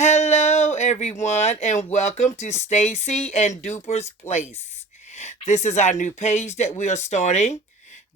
Hello, everyone, and welcome to Stacy and Duper's Place. This is our new page that we are starting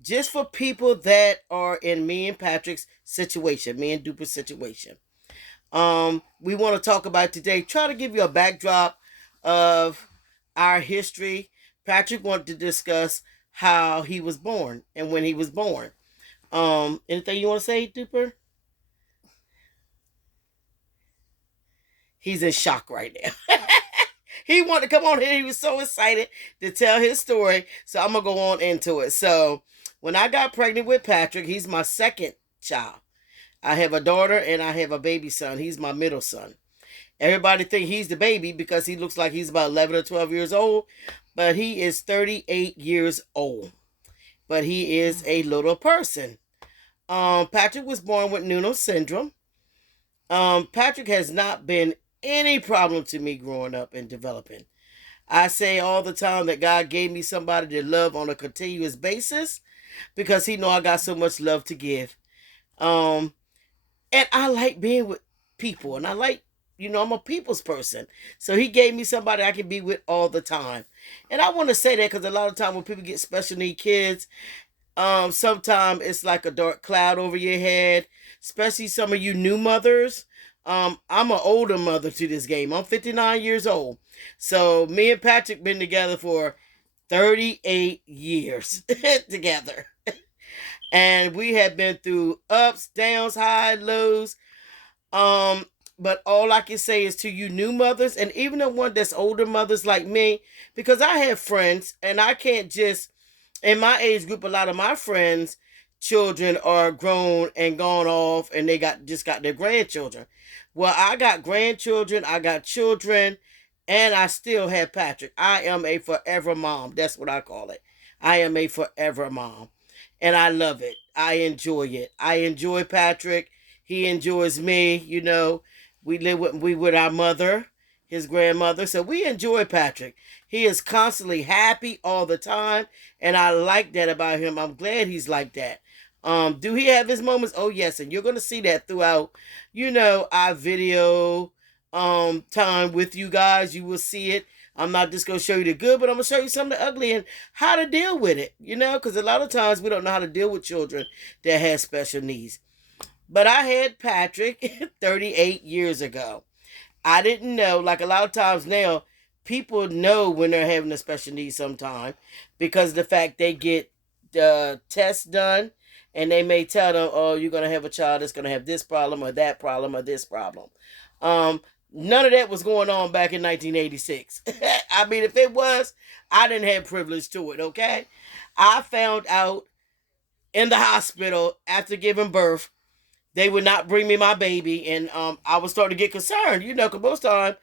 just for people that are in me and Patrick's situation, me and Duper's situation. We want to talk about today, try to give you a backdrop of our history. Patrick wanted to discuss how he was born and when he was born. Anything you want to say, Duper? He's in shock right now. He wanted to come on here. He was so excited to tell his story. So I'm gonna go on into it. So when I got pregnant with Patrick, he's my second child. I have a daughter and I have a baby son. He's my middle son. Everybody think he's the baby because he looks like he's about 11 or 12 years old, but he is 38 years old. But he is a little person. Patrick was born with Noonan syndrome. Patrick has not been any problem to me growing up and developing. I say all the time that God gave me somebody to love on a continuous basis because He know I got so much love to give. Um, and I like being with people, and I like, I'm a people's person. So He gave me somebody I can be with all the time. And I want to say that because a lot of time when people get special need kids, sometimes it's like a dark cloud over your head, especially some of you new mothers. I'm an older mother to this game. I'm 59 years old. So me and Patrick been together for 38 years together. And we have been through ups, downs, highs, lows. Um, but all I can say is to you new mothers and even the one that's older mothers like me, because I have friends and I can't just in my age group, a lot of my friends' children are grown and gone off and they got their grandchildren. Well, I got grandchildren, I got children, and I still have Patrick. I am a forever mom. That's what I call it. I am a forever mom. And I love it. I enjoy it. I enjoy Patrick. He enjoys me. We with our mother, his grandmother. So we enjoy Patrick. He is constantly happy all the time, and I like that about him. I'm glad he's like that. Do he have his moments? Oh yes, and you're gonna see that throughout, our video time with you guys. You will see it. I'm not just gonna show you the good, but I'm gonna show you some of the ugly and how to deal with it. Because a lot of times we don't know how to deal with children that have special needs. But I had Patrick 38 years ago. I didn't know, like a lot of times now, people know when they're having a special need sometime because of the fact they get the test done and they may tell them, oh, you're going to have a child that's going to have this problem or that problem or this problem. None of that was going on back in 1986. I mean, if it was, I didn't have privilege to it, okay? I found out in the hospital after giving birth they would not bring me my baby, and I was starting to get concerned, because most time,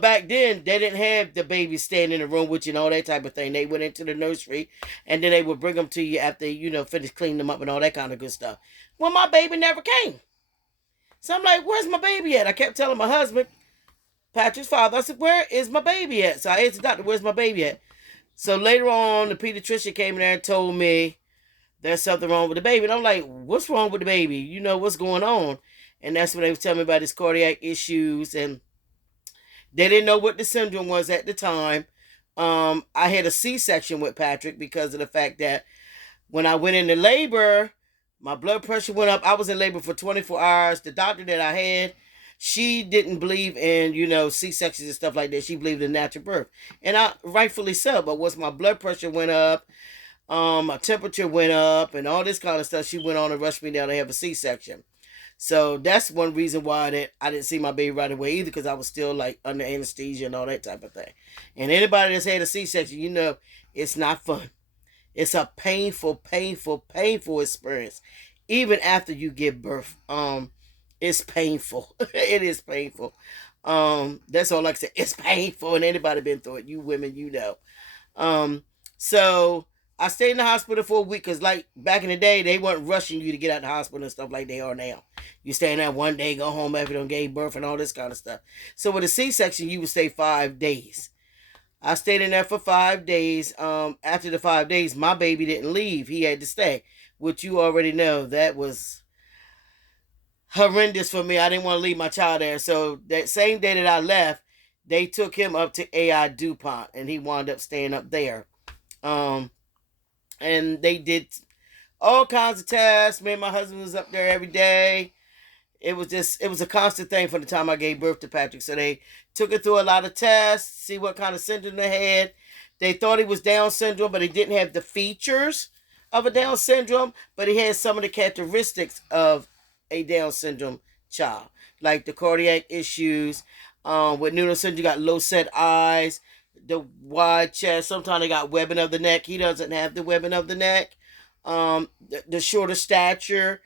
back then they didn't have the baby staying in the room with you and all that type of thing. They went into the nursery, and then they would bring them to you after finish cleaning them up and all that kind of good stuff. Well, my baby never came, so I'm like, "Where's my baby at?" I kept telling my husband, Patrick's father, I said, "Where is my baby at?" So I asked the doctor, "Where's my baby at?" So later on, the pediatrician came in there and told me there's something wrong with the baby. And I'm like, what's wrong with the baby? What's going on? And that's when they was telling me about his cardiac issues. And they didn't know what the syndrome was at the time. I had a C-section with Patrick because of the fact that when I went into labor, my blood pressure went up. I was in labor for 24 hours. The doctor that I had, she didn't believe in, C-sections and stuff like that. She believed in natural birth. And I rightfully so. But once my blood pressure went up, my temperature went up and all this kind of stuff, she went on and rushed me down to have a C-section. So that's one reason why I didn't see my baby right away either, because I was still like under anesthesia and all that type of thing. And anybody that's had a C-section, it's not fun. It's a painful, painful, painful experience. Even after you give birth, it's painful. It is painful. That's all I can say. It's painful, and anybody been through it, you women, So I stayed in the hospital for a week because, like, back in the day, they weren't rushing you to get out of the hospital and stuff like they are now. You stay in there one day, go home after you gave birth and all this kind of stuff. So with a C-section, you would stay 5 days. I stayed in there for 5 days. After the 5 days, my baby didn't leave. He had to stay, which you already know. That was horrendous for me. I didn't want to leave my child there. So that same day that I left, they took him up to AI DuPont, and he wound up staying up there. Um, and they did all kinds of tests. Me and my husband was up there every day. It was a constant thing from the time I gave birth to Patrick. So they took it through a lot of tests, see what kind of syndrome they had. They thought he was Down syndrome, but he didn't have the features of a Down syndrome, but he had some of the characteristics of a Down syndrome child, like the cardiac issues. With Noonan syndrome, you got low set eyes, the wide chest. Sometimes they got webbing of the neck. He doesn't have the webbing of the neck. The shorter stature.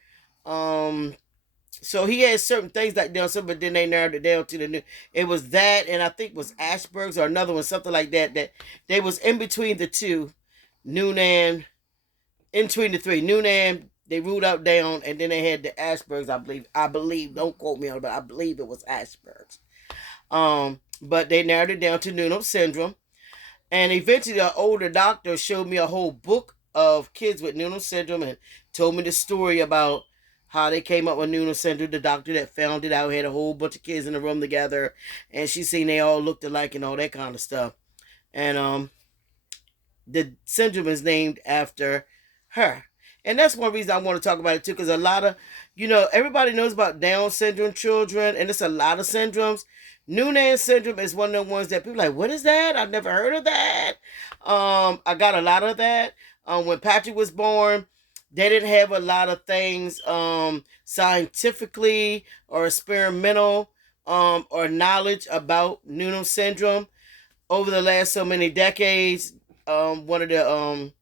So he had certain things like Down syndrome, but then they narrowed it down to the new. It was that, and I think it was Asperger's or another one, something like that. That they was in between the two, Noonan, in between the three. Noonan they ruled out Down, and then they had the Asperger's. I believe. Don't quote me on it, but I believe it was Asperger's. But they narrowed it down to Noonan syndrome, and eventually the older doctor showed me a whole book of kids with Noonan syndrome and told me the story about how they came up with Noonan syndrome. The doctor that found it out had a whole bunch of kids in the room together, and she seen they all looked alike and all that kind of stuff. And the syndrome is named after her. And that's one reason I want to talk about it too, because a lot of, everybody knows about Down syndrome children, and it's a lot of syndromes. Noonan syndrome is one of the ones that people are like, what is that? I've never heard of that. I got a lot of that. When Patrick was born, they didn't have a lot of things scientifically or experimental or knowledge about Noonan syndrome. Over the last so many decades, one of the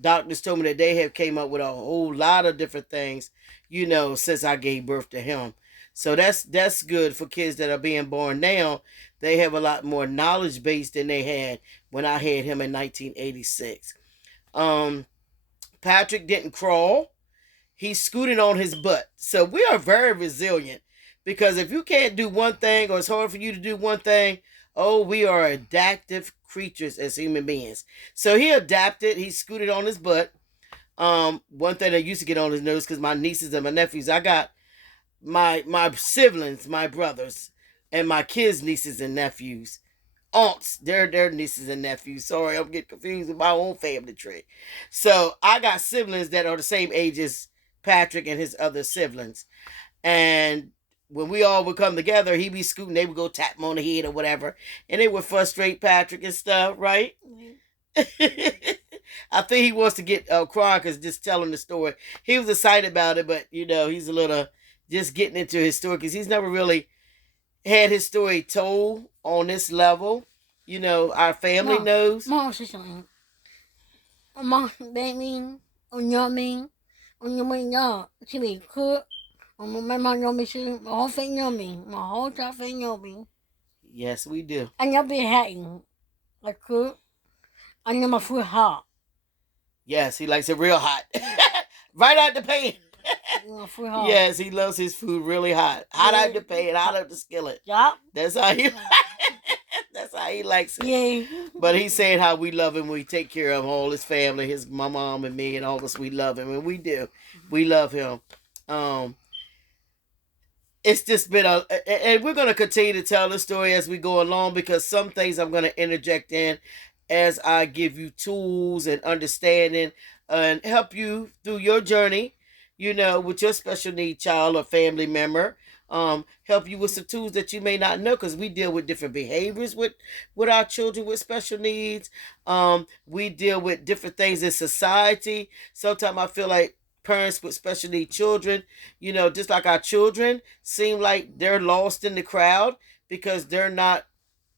doctors told me that they have came up with a whole lot of different things, since I gave birth to him. So that's good for kids that are being born now. They have a lot more knowledge base than they had when I had him in 1986. Patrick didn't crawl. He scooted on his butt. So we are very resilient, because if you can't do one thing or it's hard for you to do one thing, we are adaptive creatures as human beings. So he adapted. He scooted on his butt. One thing that used to get on his nerves, because my nieces and my nephews, I got my siblings, my brothers, and my kids' nieces and nephews. Aunts, they're nieces and nephews. Sorry, I'm getting confused with my own family tree. So I got siblings that are the same age as Patrick and his other siblings. And when we all would come together, he'd be scooting, they would go tap him on the head or whatever. And it would frustrate Patrick and stuff, right? Mm-hmm. I think he wants to get crying because just telling the story. He was excited about it, but he's a little just getting into his story because he's never really had his story told on this level. Our family knows. Mom, say something. Mom, baby, on your me, y'all. See me cook. My mom know me too. My whole family know me. My whole family know me. Yes, we do. And you'll be happy. Like cook. And you're my food hot. Yes, he likes it real hot. Right out the pan. Yes, he loves his food really hot. Hot out the pan, hot out the skillet. Yep. That's how he likes it. Yeah. But he's saying how we love him. We take care of him, all his family, my mom and me and all of us. We love him, and we do. We love him. It's just been and we're going to continue to tell the story as we go along, because some things I'm going to interject in as I give you tools and understanding and help you through your journey, with your special need child or family member. Help you with some tools that you may not know, because we deal with different behaviors with our children with special needs. We deal with different things in society. Sometimes I feel like parents with special need children, just like our children, seem like they're lost in the crowd because they're not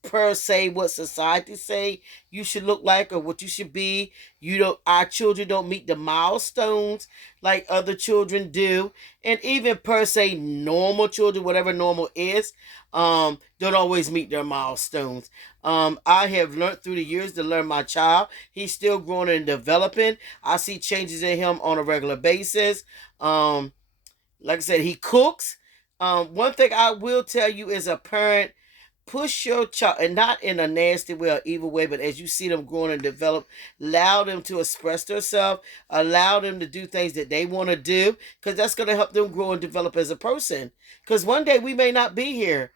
per se what society say you should look like or what you should be. Our children don't meet the milestones like other children do, and even per se normal children, whatever normal is, don't always meet their milestones. I have learned through the years to learn my child. He's still growing and developing. I see changes in him on a regular basis. Like I said, he cooks. One thing I will tell you as a parent, push your child, and not in a nasty way or evil way, but as you see them growing and develop, allow them to express themselves, allow them to do things that they want to do, because that's going to help them grow and develop as a person. Because one day we may not be here.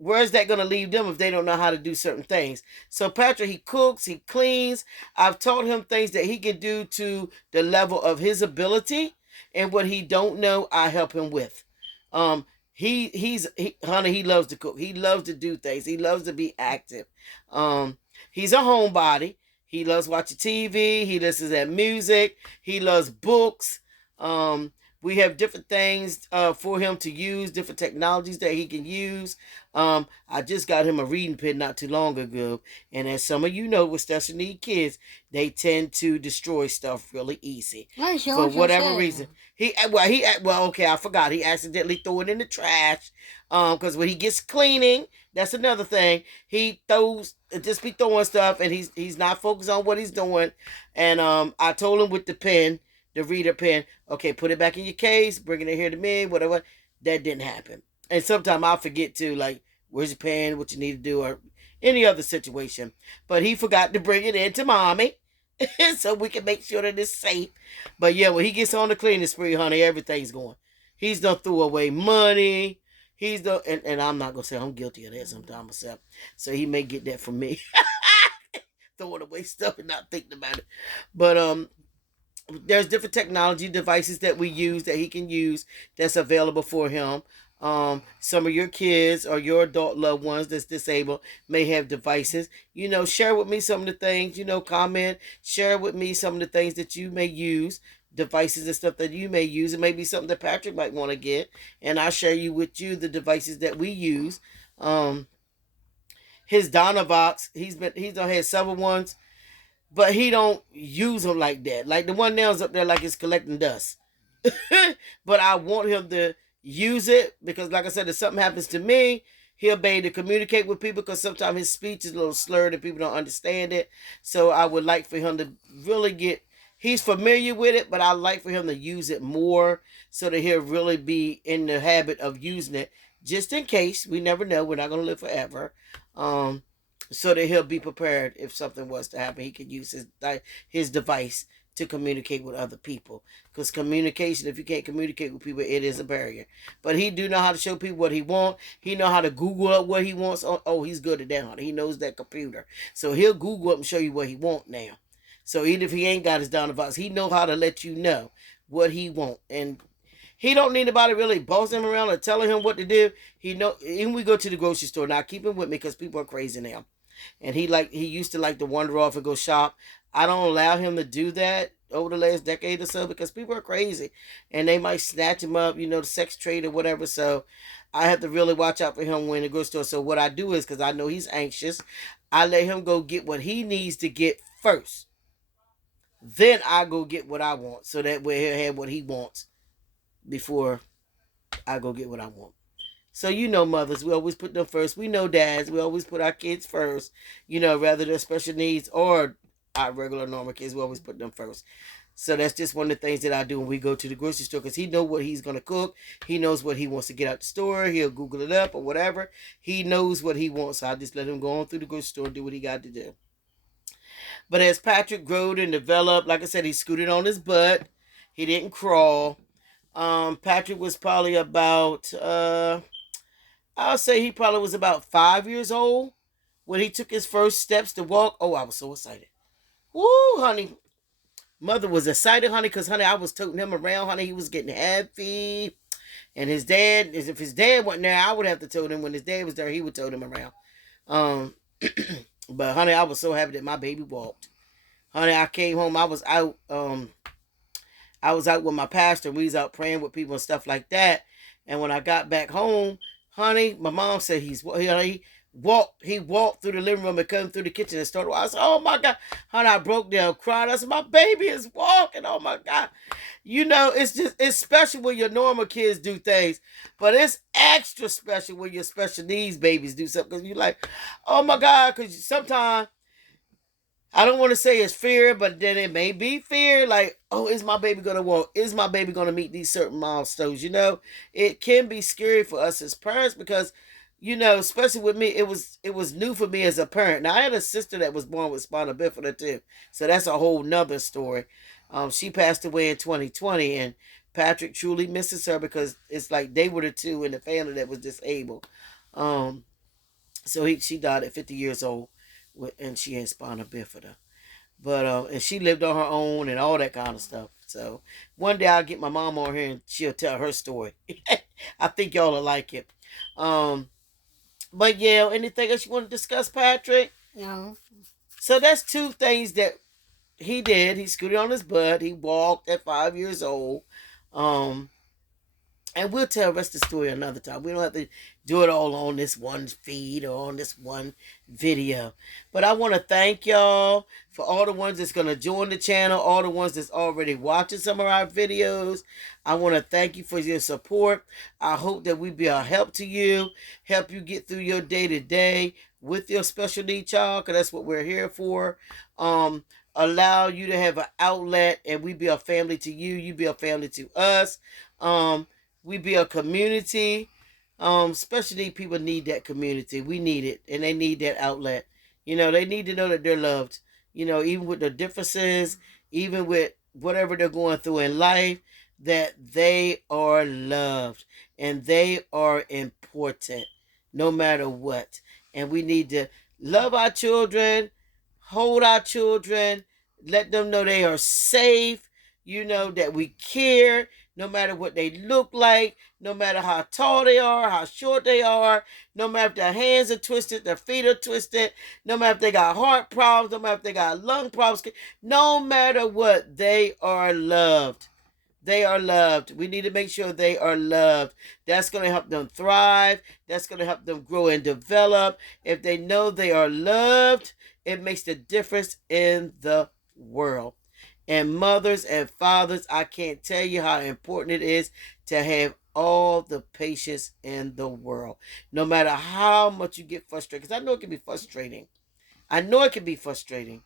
Where's that going to leave them if they don't know how to do certain things? So Patrick, he cooks, he cleans. I've taught him things that he can do to the level of his ability, and what he don't know, I help him with. Honey, he loves to cook. He loves to do things. He loves to be active. He's a homebody. He loves watching TV. He listens to music. He loves books. We have different things for him to use, different technologies that he can use. I just got him a reading pen not too long ago, and as some of you know, with special need kids, they tend to destroy stuff really easy for whatever reason. Okay, I forgot. He accidentally threw it in the trash. Because when he gets cleaning, that's another thing. He just be throwing stuff, and he's not focused on what he's doing. And I told him with the pen, the reader pen, okay, put it back in your case, bring it in here to me, whatever. That didn't happen. And sometimes I'll forget to, like, where's your pen, what you need to do, or any other situation. But he forgot to bring it in to mommy so we can make sure that it's safe. But yeah, when he gets on the cleaning spree, honey, everything's going. He's done threw away money. He's done, and I'm not going to say I'm guilty of that sometimes myself. So he may get that from me. Throwing away stuff and not thinking about it. But there's different technology devices that we use that he can use that's available for him. Some of your kids or your adult loved ones that's disabled may have devices. Share with me some of the things, comment, share with me some of the things that you may use, devices and stuff that you may use. It may be something that Patrick might want to get, and I'll share with you the devices that we use. His Dynavox, he's done had several ones, but he don't use them like that. Like the one nails up there like it's collecting dust. But I want him to use it because, like I said, if something happens to me, he'll be able to communicate with people, because sometimes his speech is a little slurred and people don't understand it. So I would like for him to really he's familiar with it, but I'd like for him to use it more so that he'll really be in the habit of using it, just in case. We never know. We're not going to live forever. So that he'll be prepared if something was to happen. He can use his device to communicate with other people. Because communication, if you can't communicate with people, it is a barrier. But he do know how to show people what he wants. He know how to Google up what he wants. Oh, he's good at that. He knows that computer. So he'll Google up and show you what he wants now. So even if he ain't got his Dynavox, he know how to let you know what he want. And he don't need anybody really bossing him around or telling him what to do. Even we go to the grocery store. Now keep him with me because people are crazy now. And he used to like to wander off and go shop. I don't allow him to do that over the last decade or so because people are crazy and they might snatch him up, the sex trade or whatever. So I have to really watch out for him when in the grocery store. So what I do is, because I know he's anxious, I let him go get what he needs to get first. Then I go get what I want, so that way he'll have what he wants before I go get what I want. So mothers, we always put them first. We know dads, we always put our kids first, rather than special needs or our regular normal kids, we always put them first. So that's just one of the things that I do when we go to the grocery store, because he knows what he's going to cook. He knows what he wants to get out the store. He'll Google it up or whatever. He knows what he wants. So I just let him go on through the grocery store and do what he got to do. But as Patrick grew and developed, like I said, he scooted on his butt. He didn't crawl. Patrick was probably about... I'll say he probably was about 5 years old when he took his first steps to walk. Oh, I was so excited. Woo, honey. Mother was excited, honey, because, honey, I was toting him around, honey. He was getting happy. And his dad, if his dad wasn't there, I would have to tote him. When his dad was there, he would tote him around. But, honey, I was so happy that my baby walked. Honey, I came home. I was out with my pastor. We was out praying with people and stuff like that. And when I got back home, honey, my mom said he walked through the living room and come through the kitchen and started. I said, oh my God. Honey, I broke down crying. I said, my baby is walking. Oh my God. It's special when your normal kids do things, but it's extra special when your special needs babies do something. Because you're like, oh my God. Because sometimes, I don't want to say it's fear, but then it may be fear. Like, oh, is my baby going to walk? Is my baby going to meet these certain milestones? It can be scary for us as parents because especially with me, it was new for me as a parent. Now I had a sister that was born with spina bifida too, so that's a whole nother story. She passed away in 2020, and Patrick truly misses her because it's like they were the two in the family that was disabled. Um, so she died at 50 years old, and she had spina bifida. But and she lived on her own and all that kind of stuff. So one day I'll get my mom on here and she'll tell her story. I think y'all will like it. Um, but yeah, anything else you want to discuss, Patrick? No. So that's two things that he did. He scooted on his butt. He walked at 5 years old. Um, and we'll tell the rest of the story another time. We don't have to do it all on this one feed or on this one video. But I want to thank y'all for all the ones that's going to join the channel, all the ones that's already watching some of our videos. I want to thank you for your support. I hope that we be a help to you, help you get through your day-to-day with your special needs child, because that's what we're here for. Allow you to have an outlet, and we be a family to you. You be a family to us. We be a community. Special need people need that community. We need it, and they need that outlet. They need to know that they're loved. Even with the differences, even with whatever they're going through in life, that they are loved and they are important, no matter what. And we need to love our children, hold our children, let them know they are safe. That we care, no matter what they look like, no matter how tall they are, how short they are, no matter if their hands are twisted, their feet are twisted, no matter if they got heart problems, no matter if they got lung problems, no matter what, they are loved. They are loved. We need to make sure they are loved. That's going to help them thrive. That's going to help them grow and develop. If they know they are loved, it makes the difference in the world. And mothers and fathers, I can't tell you how important it is to have all the patience in the world. No matter how much you get frustrated, because I know it can be frustrating.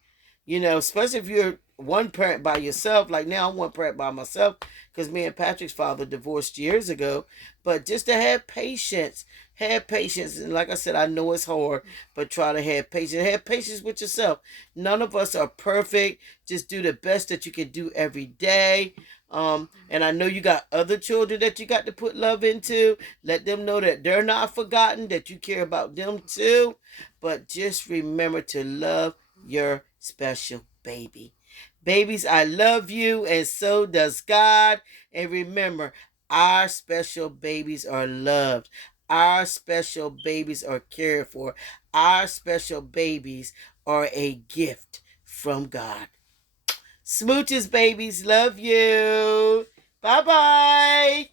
Especially if you're one parent by yourself. Like now, I'm one parent by myself because me and Patrick's father divorced years ago. But just to have patience. And like I said, I know it's hard, but try to have patience. Have patience with yourself. None of us are perfect. Just do the best that you can do every day. And I know you got other children that you got to put love into. Let them know that they're not forgotten, that you care about them too. But just remember to love your special baby. Babies, I love you, and so does God. And remember, our special babies are loved. Our special babies are cared for. Our special babies are a gift from God. Smooches, babies. Love you. Bye-bye.